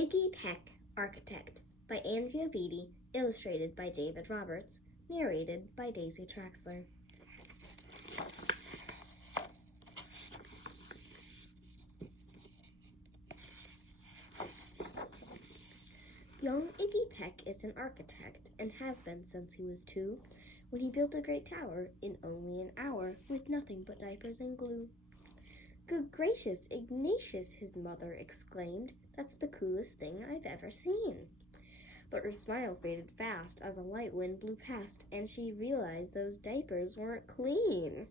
Iggy Peck, Architect, by Andrea Beaty, illustrated by David Roberts, narrated by Daisy Traxler. Young Iggy Peck is an architect and has been since he was 2, when he built a great tower in only an hour with nothing but diapers and glue. "Good gracious, Ignatius," his mother exclaimed, "that's the coolest thing I've ever seen." But her smile faded fast as a light wind blew past and she realized those diapers weren't clean.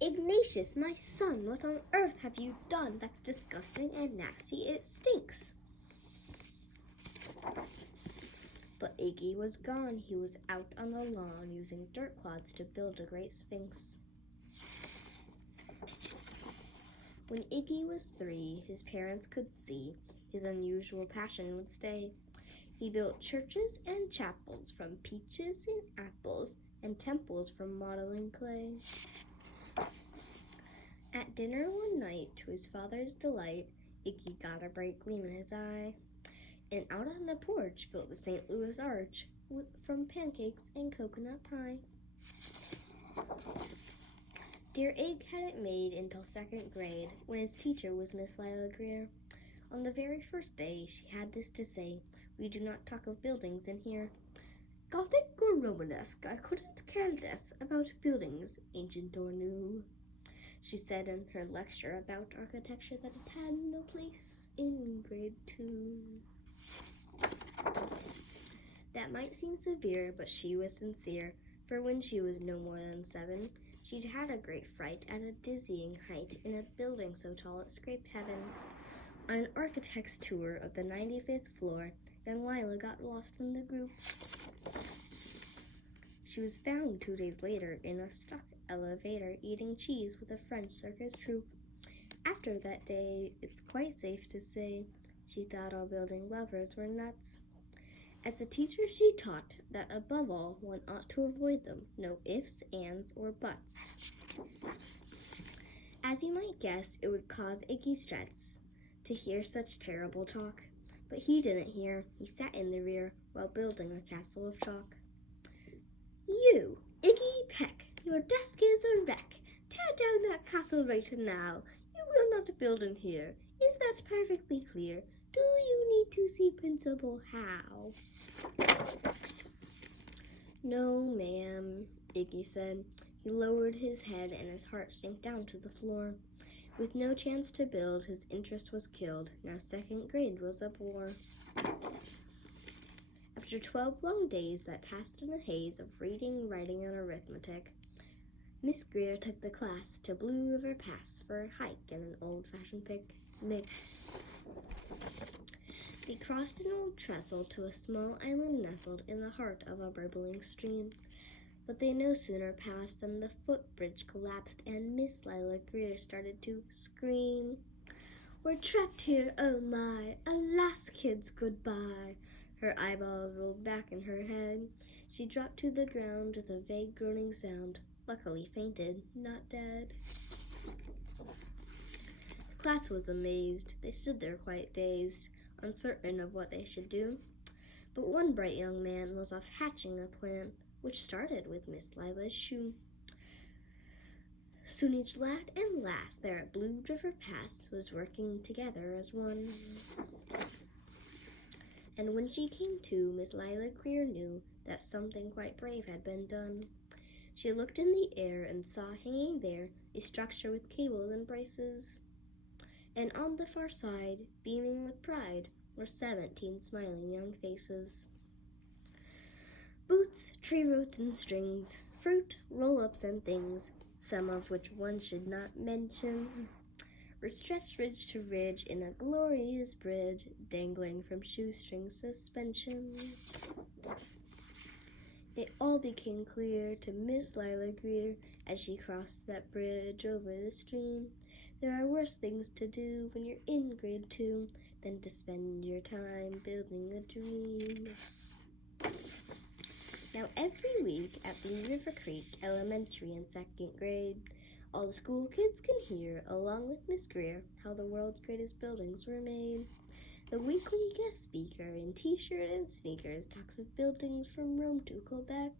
"Ignatius, my son, what on earth have you done? That's disgusting and nasty. It stinks." But Iggy was gone. He was out on the lawn using dirt clods to build a great sphinx. When Iggy was 3, his parents could see his unusual passion would stay. He built churches and chapels from peaches and apples, and temples from modeling clay. At dinner one night, to his father's delight, Iggy got a bright gleam in his eye, and out on the porch built the St. Louis Arch from pancakes and coconut pie. Dear Ig had it made until 2nd grade, when his teacher was Miss Lila Greer. On the very first day, she had this to say: "We do not talk of buildings in here. Gothic or Romanesque, I couldn't care less about buildings, ancient or new," she said in her lecture about architecture that it had no place in grade 2. That might seem severe, but she was sincere, for when she was no more than 7, she'd had a great fright at a dizzying height in a building so tall it scraped heaven. On an architect's tour of the 95th floor, then Lila got lost from the group. She was found 2 days later in a stuck elevator eating cheese with a French circus troupe. After that day, it's quite safe to say, she thought all building lovers were nuts. As a teacher, she taught that above all, one ought to avoid them, no ifs, ands, or buts. As you might guess, it would cause Iggy stress to hear such terrible talk. But he didn't hear. He sat in the rear while building a castle of chalk. "You, Iggy Peck, your desk is a wreck. Tear down that castle right now. You will not build in here. Is that perfectly clear? Do you need to see Principal Howe?" "No, ma'am," Iggy said. He lowered his head and his heart sank down to the floor. With no chance to build, his interest was killed. Now 2nd grade was a bore. After 12 long days that passed in a haze of reading, writing, and arithmetic, Miss Greer took the class to Blue River Pass for a hike and an old-fashioned picnic. They crossed an old trestle to a small island nestled in the heart of a burbling stream. But they no sooner passed than the footbridge collapsed and Miss Lila Greer started to scream. "We're trapped here, oh my! Alas, kids, goodbye!" Her eyeballs rolled back in her head. She dropped to the ground with a vague groaning sound, luckily fainted, not dead. The class was amazed. They stood there quite dazed, uncertain of what they should do. But one bright young man was off hatching a plan, which started with Miss Lila's shoe. Soon each lad and lass there at Blue River Pass was working together as one. And when she came to, Miss Lila Greer knew that something quite brave had been done. She looked in the air and saw hanging there a structure with cables and braces. And on the far side, beaming with pride, were 17 smiling young faces. Boots, tree roots, and strings, fruit, roll-ups, and things, some of which one should not mention, were stretched ridge to ridge in a glorious bridge, dangling from shoestring suspension. It all became clear to Miss Lila Greer as she crossed that bridge over the stream. There are worse things to do when you're in grade 2 than to spend your time building a dream. Now every week at Blue River Creek Elementary in 2nd grade, all the school kids can hear, along with Miss Greer, how the world's greatest buildings were made. The weekly guest speaker in t-shirt and sneakers talks of buildings from Rome to Quebec.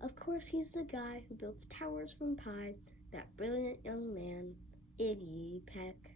Of course, he's the guy who builds towers from pie, that brilliant young man, Iggy Peck.